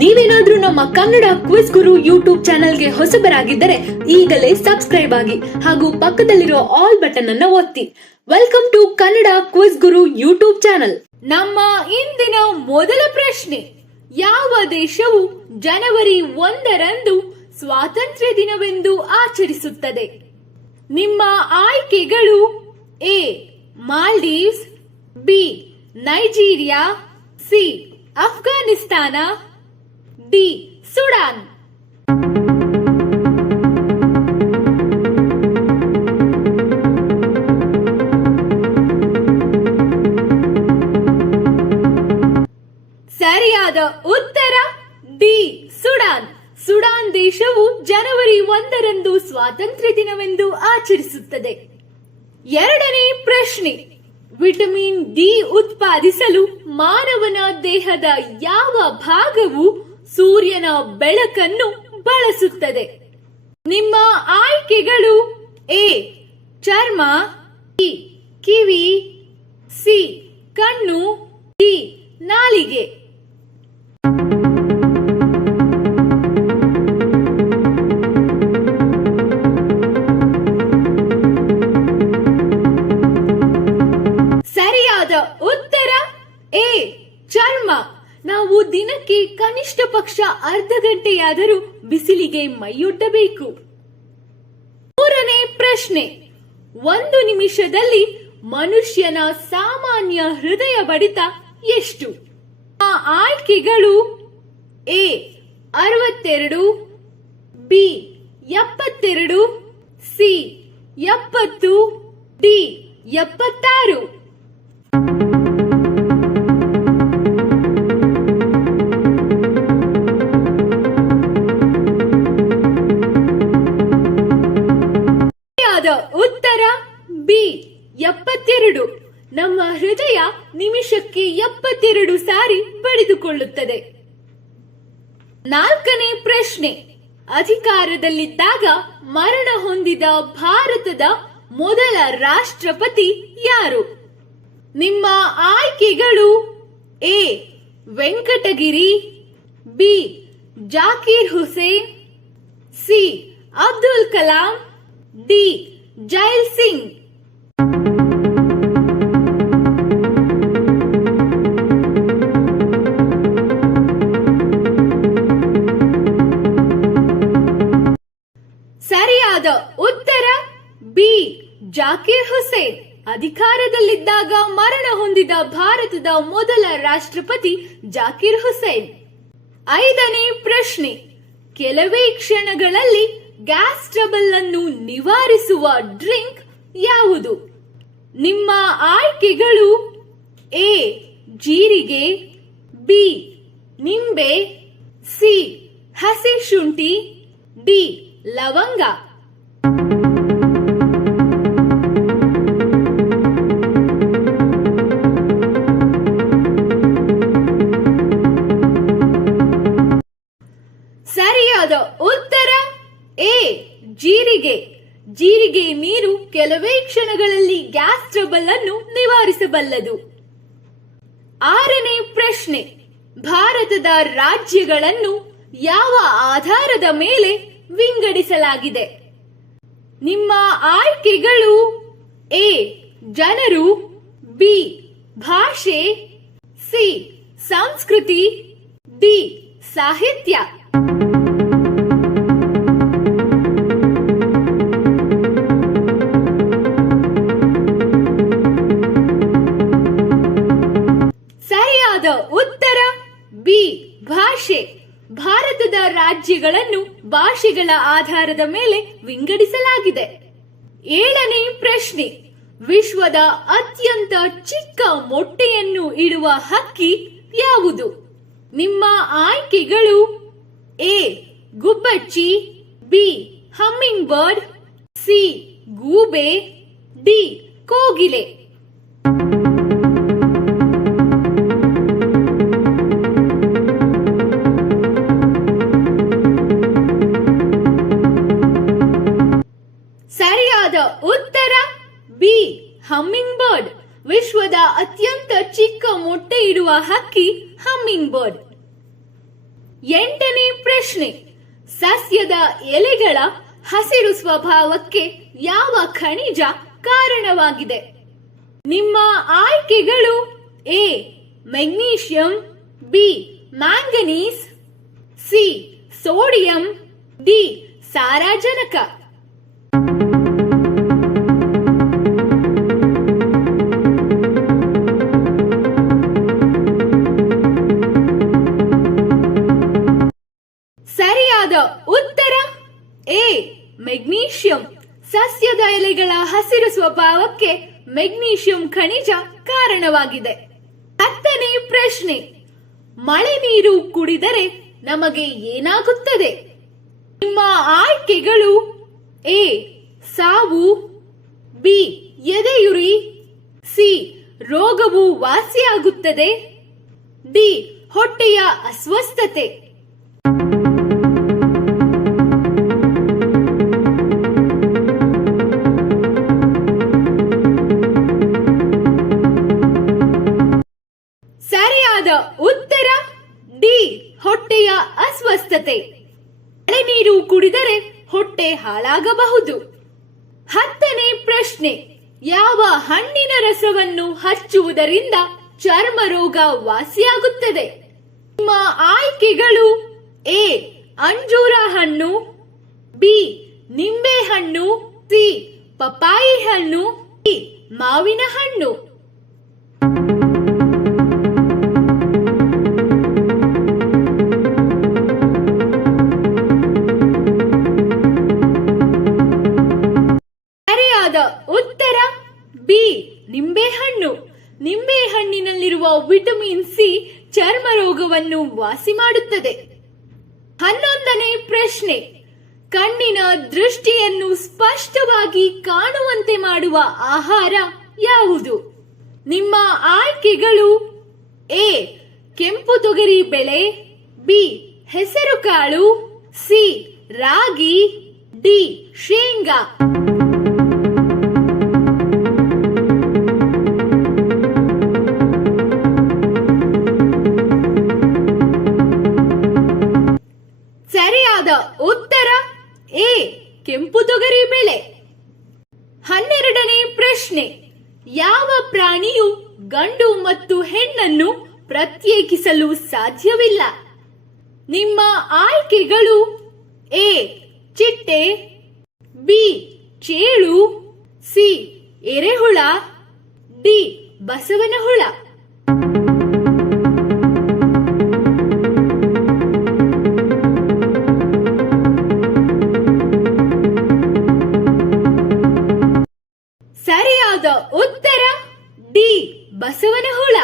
ನೀವೇನಾದ್ರೂ ನಮ್ಮ Kannada quiz Guru YouTube ಚಾನೆಲ್ಗೆ ಹೊಸಬರಾಗಿದ್ದರೆ ಈಗಲೇ ಸಬ್ಸ್ಕ್ರೈಬ್ ಆಗಿ ಹಾಗೂ ಪಕ್ಕದಲ್ಲಿರೋ ಆಲ್ ಬಟನ್ ಅನ್ನ ಒತ್ತಿ. Welcome to Kannada quiz Guru YouTube channel. ನಮ್ಮ ಇಂದಿನ ಮೊದಲ ಪ್ರಶ್ನೆ, ಯಾವ ದೇಶವು ಜನವರಿ 1ರಂದು ಸ್ವಾತಂತ್ರ್ಯ ದಿನವೆಂದು ಆಚರಿಸುತ್ತದೆ? ನಿಮ್ಮ ಆಯ್ಕೆಗಳು: A Maldives, B Nigeria, C Afghanistan, D Sudan. ಸರಿಯಾದ ಉತ್ತರ ಡಿ ಸುಡಾನ್. ಸುಡಾನ್ ದೇಶವು ಜನವರಿ 1ರಂದು ಸ್ವಾತಂತ್ರ್ಯ ದಿನವೆಂದು ಆಚರಿಸುತ್ತದೆ. ಎರಡನೇ ಪ್ರಶ್ನೆ, ವಿಟಮಿನ್ ಡಿ ಉತ್ಪಾದಿಸಲು ಮಾನವನ ದೇಹದ ಯಾವ ಭಾಗವು ಸೂರ್ಯನ ಬೆಳಕನ್ನು ಬಳಸುತ್ತದೆ? ನಿಮ್ಮ ಆಯ್ಕೆಗಳು: ಎ ಚರ್ಮ, ಬಿ ಕಿವಿ, ಸಿ ಕಣ್ಣು, ಡಿ ನಾಲಿಗೆ. ಸರಿಯಾದ ಉತ್ತರ ಎ ಚರ್ಮ. ನಾವು ದಿನಕ್ಕೆ ಕನಿಷ್ಠ ಪಕ್ಷ ಅರ್ಧ ಗಂಟೆಯಾದರೂ ಬಿಸಿಲಿಗೆ ಮೈಯೊಡ್ಡಬೇಕು. ಮೂರನೇ ಪ್ರಶ್ನೆ, 1 ನಿಮಿಷದಲ್ಲಿ ಮನುಷ್ಯನ ಸಾಮಾನ್ಯ ಹೃದಯ ಬಡಿತ ಎಷ್ಟು? ಆಯ್ಕೆಗಳು: ಎ 62, ಬಿ 72, ಸಿ 70, ಡಿ 76. ಉತ್ತರ ಬಿ 72. ನಮ್ಮ ಹೃದಯ ನಿಮಿಷಕ್ಕೆ 72 ಸಾರಿ ಬಡಿದುಕೊಳ್ಳುತ್ತದೆ. ನಾಲ್ಕನೇ ಪ್ರಶ್ನೆ, ಅಧಿಕಾರದಲ್ಲಿದ್ದಾಗ ಮರಣ ಹೊಂದಿದ ಭಾರತದ ಮೊದಲ ರಾಷ್ಟ್ರಪತಿ ಯಾರು? ನಿಮ್ಮ ಆಯ್ಕೆಗಳು: A Venkatagiri, B Zakir Hussain, C Abdul Kalam, D jail Singh. ಸರಿಯಾದ ಉತ್ತರ ಬಿ ಜಾಕೀರ್ ಹುಸೇನ್. ಅಧಿಕಾರದಲ್ಲಿದ್ದಾಗ ಮರಣ ಹೊಂದಿದ ಭಾರತದ ಮೊದಲ ರಾಷ್ಟ್ರಪತಿ ಜಾಕೀರ್ ಹುಸೇನ್. ಐದನೇ ಪ್ರಶ್ನೆ, ಕೆಲವೇ ಕ್ಷಣಗಳಲ್ಲಿ ಗ್ಯಾಸ್ ಟ್ರಬಲ್ ಅನ್ನು ನಿವಾರಿಸುವ ಡ್ರಿಂಕ್ ಯಾವುದು? ನಿಮ್ಮ ಆಯ್ಕೆಗಳು: ಎ ಜೀರಿಗೆ, ಬಿ ನಿಂಬೆ, ಸಿ ಹಸಿ ಶುಂಠಿ, ಡಿ ಲವಂಗ. ಸರಿಯಾದ ಉತ್ತರ ಎ ಜೀರಿಗೆ. ಜೀರಿಗೆ ನೀರು ಕೆಲವೇ ಕ್ಷಣಗಳಲ್ಲಿ ಗ್ಯಾಸ್ ಟ್ರಬಲ್ ಅನ್ನು ನಿವಾರಿಸಬಲ್ಲದು. ಆರನೇ ಪ್ರಶ್ನೆ, ಭಾರತದ ರಾಜ್ಯಗಳನ್ನು ಯಾವ ಆಧಾರದ ಮೇಲೆ ವಿಂಗಡಿಸಲಾಗಿದೆ? ನಿಮ್ಮ ಆಯ್ಕೆಗಳು: ಎ ಜನರು, ಬಿ ಭಾಷೆ, ಸಿ ಸಂಸ್ಕೃತಿ, ಡಿ ಸಾಹಿತ್ಯ. ಸರಿಯಾದ ಉತ್ತರ ಬಿ ಭಾಷೆ. ಭಾರತದ ರಾಜ್ಯಗಳನ್ನು ಭಾಷೆಗಳ ಆಧಾರದ ಮೇಲೆ ವಿಂಗಡಿಸಲಾಗಿದೆ. ಏಳನೇ ಪ್ರಶ್ನೆ, ವಿಶ್ವದ ಅತ್ಯಂತ ಚಿಕ್ಕ ಮೊಟ್ಟೆಯನ್ನು ಇಡುವ ಹಕ್ಕಿ ಯಾವುದು? ನಿಮ್ಮ ಆಯ್ಕೆಗಳು: ಎ ಗುಬ್ಬಚ್ಚಿ, ಬಿ ಹಮ್ಮಿಂಗ್ ಬರ್ಡ್, ಸಿ ಗೂಬೆ, ಡಿ ಕೋಗಿಲೆ. ಸರಿಯಾದ ಉತ್ತರ ಬಿ ಹಮ್ಮಿಂಗ್ ಬರ್ಡ್. ವಿಶ್ವದ ಅತ್ಯಂತ ಚಿಕ್ಕ ಮೊಟ್ಟೆ ಇಡುವ ಹಕ್ಕಿ ಹಮ್ಮಿಂಗ್ ಬರ್ಡ್. ಎಂಟನೇ ಪ್ರಶ್ನೆ, ಸಸ್ಯದ ಎಲೆಗಳ ಹಸಿರು ಸ್ವಭಾವಕ್ಕೆ ಯಾವ ಖನಿಜ ಕಾರಣವಾಗಿದೆ? ನಿಮ್ಮ ಆಯ್ಕೆಗಳು: A magnesium, B manganese, C sodium, D ಸಾರಜನಕ. ಸರಿಯಾದ ಉತ್ತರ ಎ ಮೆಗ್ನೀಷಿಯಂ. ಸಸ್ಯದ ಎಲೆಗಳ ಹಸಿರು ಸ್ವಭಾವಕ್ಕೆ ಮೆಗ್ನೀಷಿಯಂ ಖನಿಜ ಕಾರಣವಾಗಿದೆ. 10ನೇ ಪ್ರಶ್ನೆ, ಮಳೆ ನೀರು ಕುಡಿದರೆ ನಮಗೆ ಏನಾಗುತ್ತದೆ? ನಿಮ್ಮ ಆಯ್ಕೆಗಳು: ಎ ಸಾವು, ಬಿ ಎದೆಯುರಿ, ಸಿ ರೋಗವು ವಾಸಿಯಾಗುತ್ತದೆ, ಡಿ ಹೊಟ್ಟೆಯ ಅಸ್ವಸ್ಥತೆ. ಸರಿಯಾದ ಉತ್ತರ ಡಿ ಹೊಟ್ಟೆಯ ಅಸ್ವಸ್ಥತೆ. ಮಳೆ ನೀರು ಕುಡಿದರೆ ಹೊಟ್ಟೆ ಹಾಳಾಗಬಹುದು. 10ನೇ ಪ್ರಶ್ನೆ, ಯಾವ ಹಣ್ಣಿನ ರಸವನ್ನು ಹಚ್ಚುವುದರಿಂದ ಚರ್ಮ ರೋಗ ವಾಸಿಯಾಗುತ್ತದೆ? ನಿಮ್ಮ ಆಯ್ಕೆಗಳು: ಎ ಅಂಜೂರ ಹಣ್ಣು, ಬಿ ನಿಂಬೆ ಹಣ್ಣು, ಸಿ ಪಪಾಯಿ ಹಣ್ಣು, ಡಿ ಮಾವಿನ ಹಣ್ಣು. ಉತ್ತರ ಬಿ ನಿಂಬೆಹಣ್ಣು. ನಿಂಬೆಹಣ್ಣಿನಲ್ಲಿರುವ ವಿಟಮಿನ್ ಸಿ ಚರ್ಮ ರೋಗವನ್ನು ವಾಸಿ ಮಾಡುತ್ತದೆ. 11ನೇ ಪ್ರಶ್ನೆ, ಕಣ್ಣಿನ ದೃಷ್ಟಿಯನ್ನು ಸ್ಪಷ್ಟವಾಗಿ ಕಾಣುವಂತೆ ಮಾಡುವ ಆಹಾರ ಯಾವುದು? ನಿಮ್ಮ ಆಯ್ಕೆಗಳು: ಎ ಕೆಂಪು ತೊಗರಿ ಬೇಳೆ, ಬಿ ಹೆಸರು ಕಾಳು, ಸಿ ರಾಗಿ, ಡಿ ಶೇಂಗಾ. ಸರಿಯಾದ ಉತ್ತರ ಎ ಕೆಂಪು ತೊಗರಿ ಬೇಳೆ. 12ನೇ ಪ್ರಶ್ನೆ, ಯಾವ ಪ್ರಾಣಿಯು ಗಂಡು ಮತ್ತು ಹೆಣ್ಣನ್ನು ಪ್ರತ್ಯೇಕಿಸಲು ಸಾಧ್ಯವಿಲ್ಲ? ನಿಮ್ಮ ಆಯ್ಕೆಗಳು: ಎ ಚಿಟ್ಟೆ, ಬಿ ಚೇಳು, ಸಿ ಎರೆಹುಳ, ಡಿ ಬಸವನ ಹುಳ. ಸರಿಯಾದ ಉತ್ತರ ಡಿ ಬಸವನ ಹುಳ.